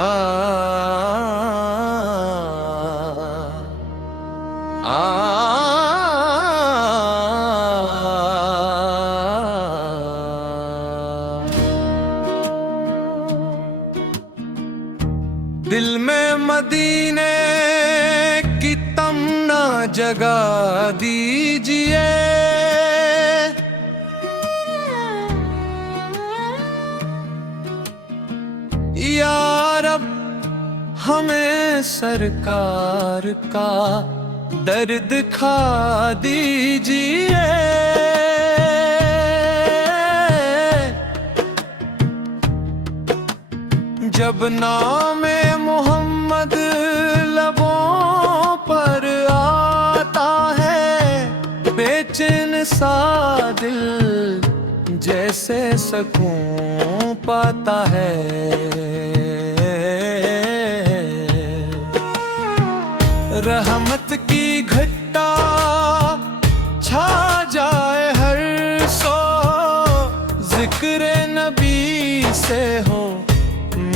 आ, आ, दिल में मदीने की तमन्ना जगा दीजिए, या रब हमें सरकार का दर्द खा दीजिए। जब नामे मोहम्मद लबों पर आता है, बेचैन सा दिल जैसे सकून पाता है। रहमत की घटा छा जाए हर सो, जिक्र नबी से हो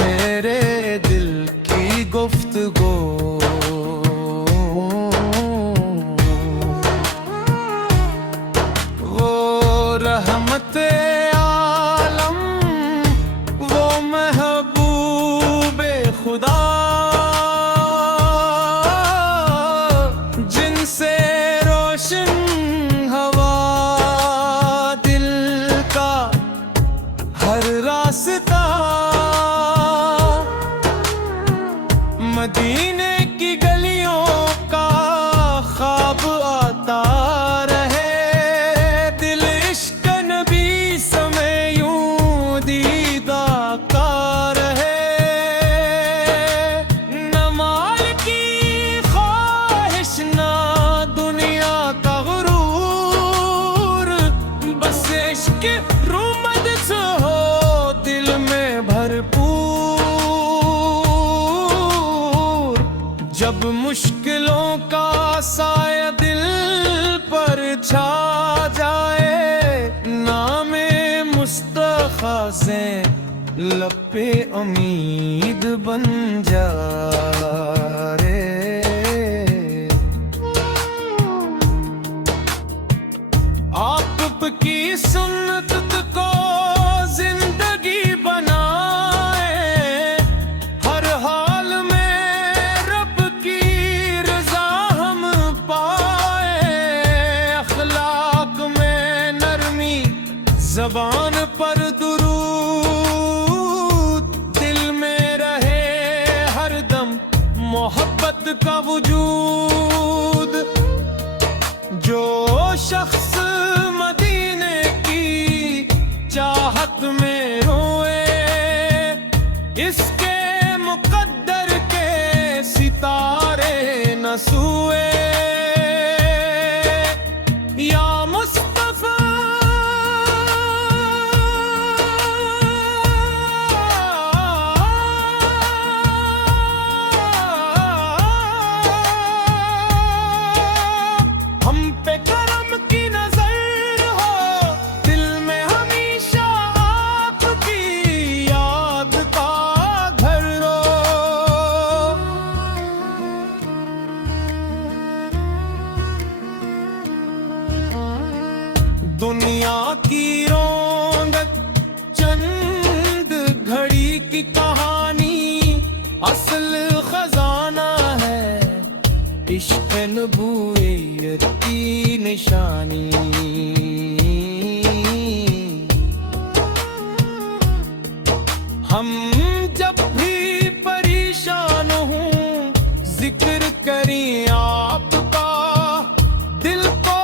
मेरे दिल की गुफ्तगू। वो रहमत आलम, वो महबूबे खुदा, जिनसे रोशन हवा दिल का हर रास्ता। मदीने की गलियों का ख्वाब आता रहे, दिल इश्क नबी समय यूं दीदा का रहे। न माल की ख्वाहिश ना दुनिया का गुरूर, बस इश्क रूमद से हो दिल में भरपूर। जब मुश्किलों का साया दिल पर छा जाए, नामे मुस्तफा से लब पे उम्मीद बन जा रे। आप की सुन्नत को जिंदगी बनाए, हर हाल में रब की रजा हम पाए। अखलाक में नरमी, ज़बान पर दुरूद, दिल में रहे हरदम मोहब्बत का वजूद। जो शख्स मदीने की चाहत में रोए, इसके मुकद्दर के सितारे न सोए। या मुस्तफा हम पे करम की नजर हो, दिल में हमेशा आपकी याद का घर हो। दुनिया की रौनक चंद घड़ी की कहानी, असल खजाना है इश्क़ नबूवत की निशानी। हम जब भी परेशान हूँ, जिक्र करें आपका, दिल को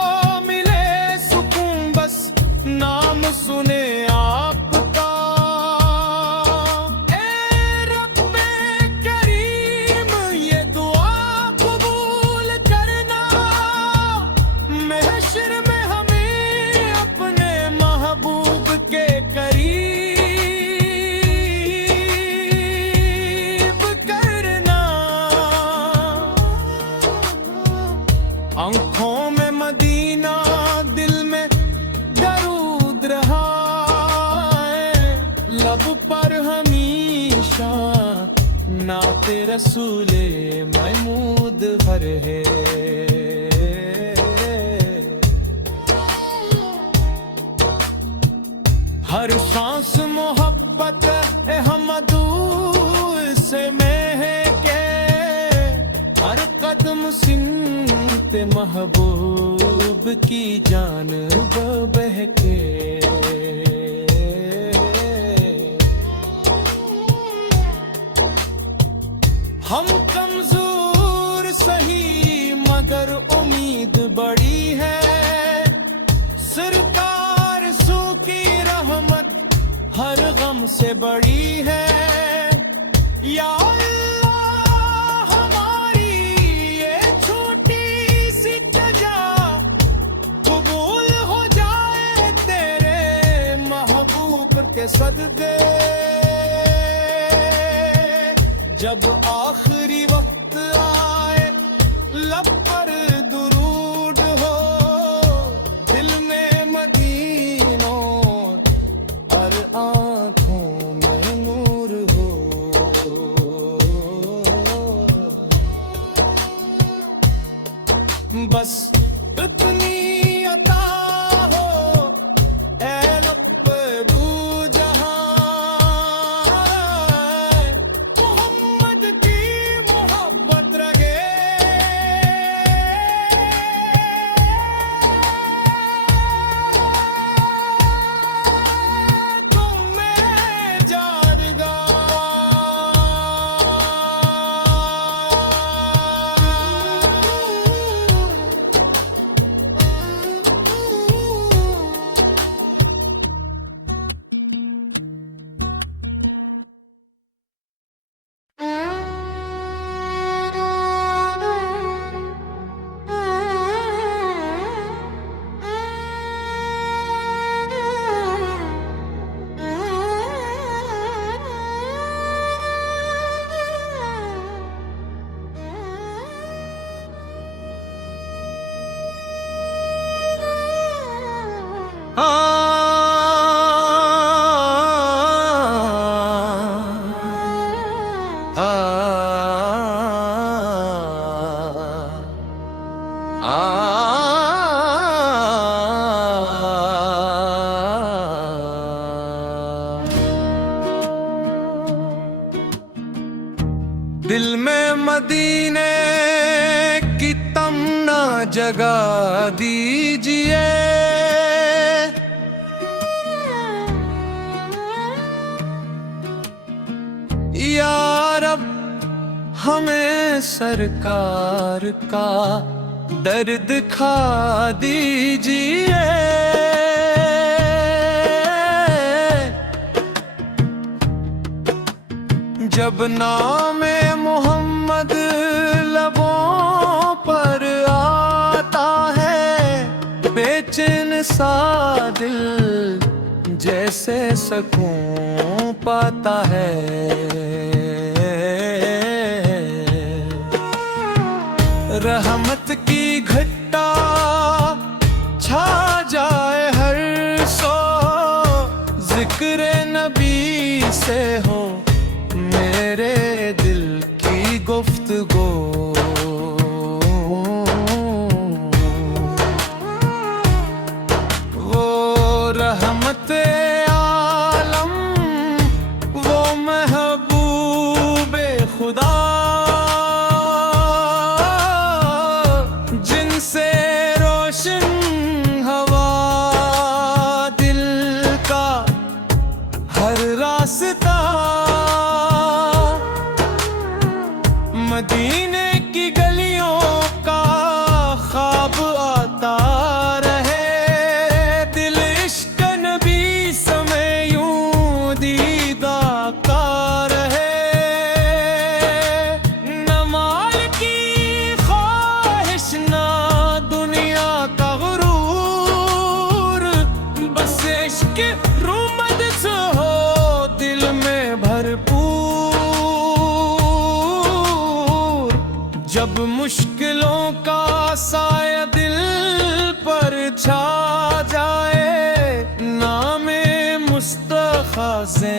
मिले सुकून बस नाम सुने आपका। ए रब्बे करीम ये दुआ कबूल करना, महशर में हमें नाते रसूले महमूद भर है। हर सांस मोहब्बत अहमदू से महके, हर कदम सिमते महबूब की जानिब बहके। हम कमजोर सही मगर उम्मीद बड़ी है, सरकार सू की रहमत हर गम से बड़ी है। या अल्लाह हमारी ये छोटी सी तजा कबूल हो जाए तेरे महबूब के सदके। जब आखिरी वक्त आए लब पर दुरूद हो, दिल में मदीनों और आँखों में नूर हो। बस इतनी अता हो ऐ लब दू जहां, दिल में मदीने की तमन्ना जगा दीजिए। या रब हमें सरकार का दर्द दिखा दीजिए। जब नाम मोहम्मद लबों पर आता है, बेचैन सा दिल जैसे सकून पाता है। रहमत की घटा छा जाए हर सो, जिक्र नबी से हो मेरे दिल की गुफ्तगू। वो रहमत आलम, वो महबूबे खुदा, जिनसे रोशन हवा दिल का हर रास्ता। मदीने की गलियों का ख्वाब आता रहे, दिल इश्क नबी समय यूं दीदा का रहे। न माल की ख्वाहिश ना दुनिया का गुरूर, बस इश्क रूमद से हो दिल में भरपूर। जब मुश्किलों का साया दिल पर छा जाए, नामे मुस्तफा से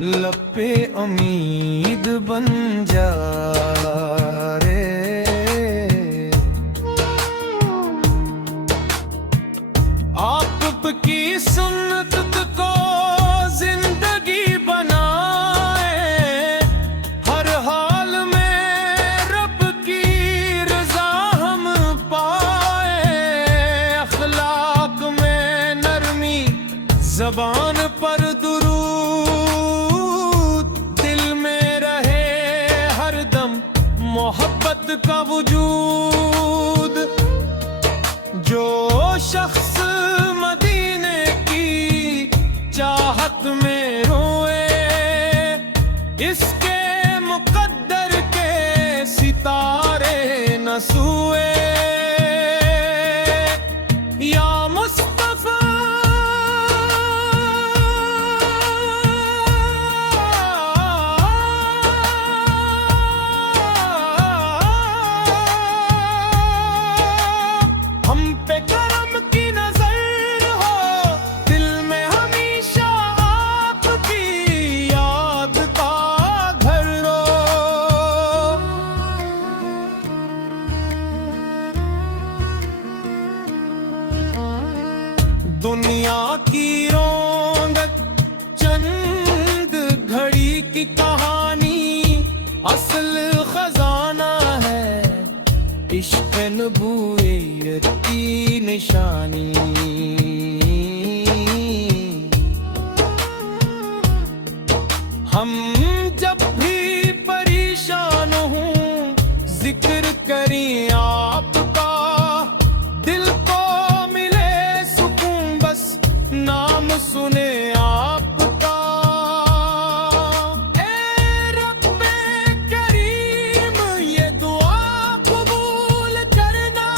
लब पे उम्मीद बन जा रे। आप की सुन्नत को जिंदगी बनाए, हर हाल में रब की रजा हम पाए। अखलाक में नरमी, ज़बान पर दुरूद, दिल में रहे हरदम मोहब्बत का वजूद। जो शख्स मदीने की चाहत में रोए, इसके मुकद्दर के सितारे न सोए। या मुस्तफा हम पे करम की नजर हो, दिल में हमेशा आपकी याद का घर हो। दुनिया की रौनक चंद घड़ी की कहानी, असल खजाना है इश्क नबूवत की निशानी। हम जब भी परेशान हों, जिक्र करें आपका, दिल को मिले सुकून बस नाम सुने आपका। ए रब्बे करीम ये दुआ कबूल करना,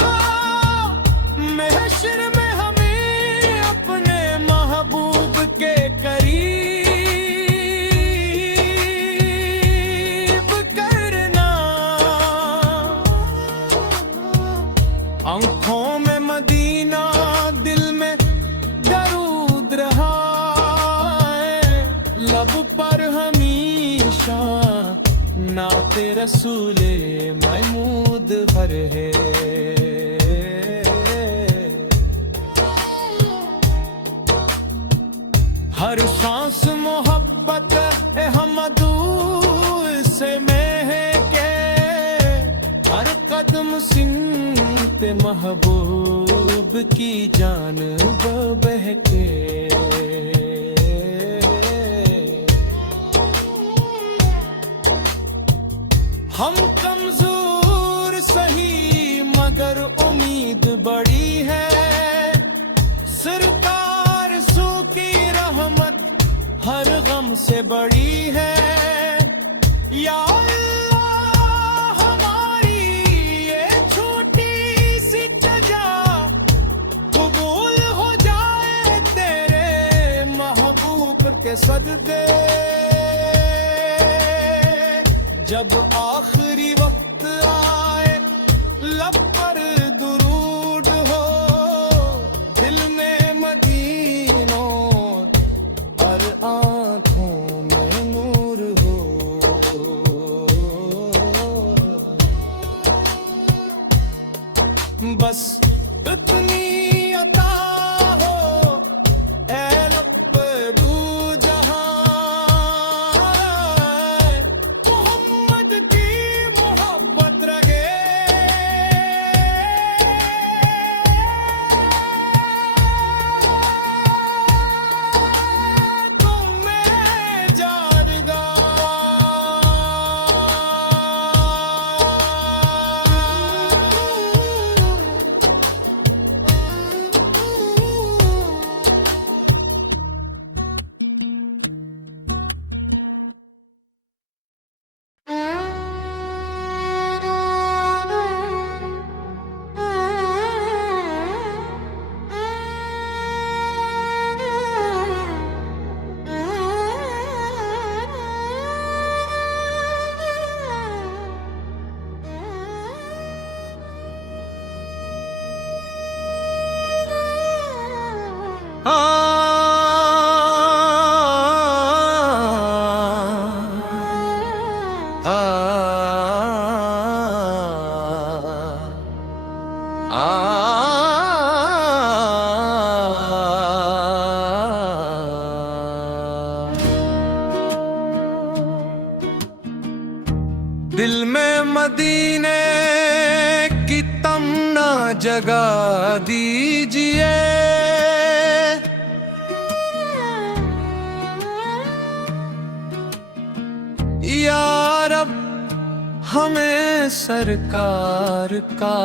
महशर में हमें अपने महबूब के करीब करना। आंखों में मदीना, दिल में दरूद रहा है, लब पर हमेशा नाते रसूले महमूद भर है। हर सांस मोहब्बत अहमदू से महके, हर कदम सिमत महबूब की जानब बहके। हम कमजोर सही मगर उम्मीद बड़ी है, सरकार सू की रहमत हर गम से बड़ी है। या अल्लाह हमारी ये छोटी सी सजा कबूल हो जाए तेरे महबूब के सदके। जब आखिरी वक्त आए, लब पर दुरूद हो, दिल में मदीनों और आंखों में नूर हो। बस इतनी अता हो ए लब डू जहां, मोहम्मद की मोहब्बत रहे। तुम में जारगा आ दिल में मदीने की तमन्ना जगा दीजिए, या रब हमें सरकार का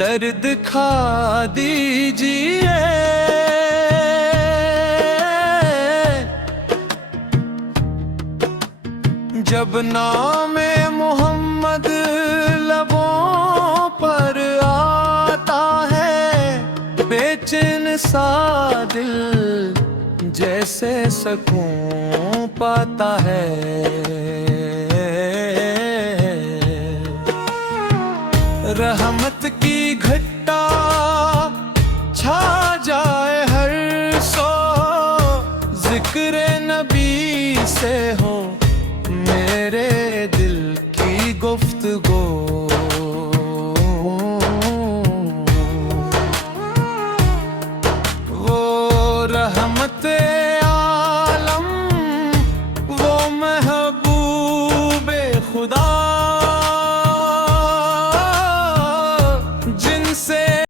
दर्द खा दीजिए। जब नामे मोहम्मद लबों पर आता है, बेचैन सा दिल जैसे सकून पाता है। रहमत की घटा छा जाए हर सो, जिक्र नबी से हो मेरे दिल की गुफ्तगू। वो रहमत आलम, वो महबूबे खुदा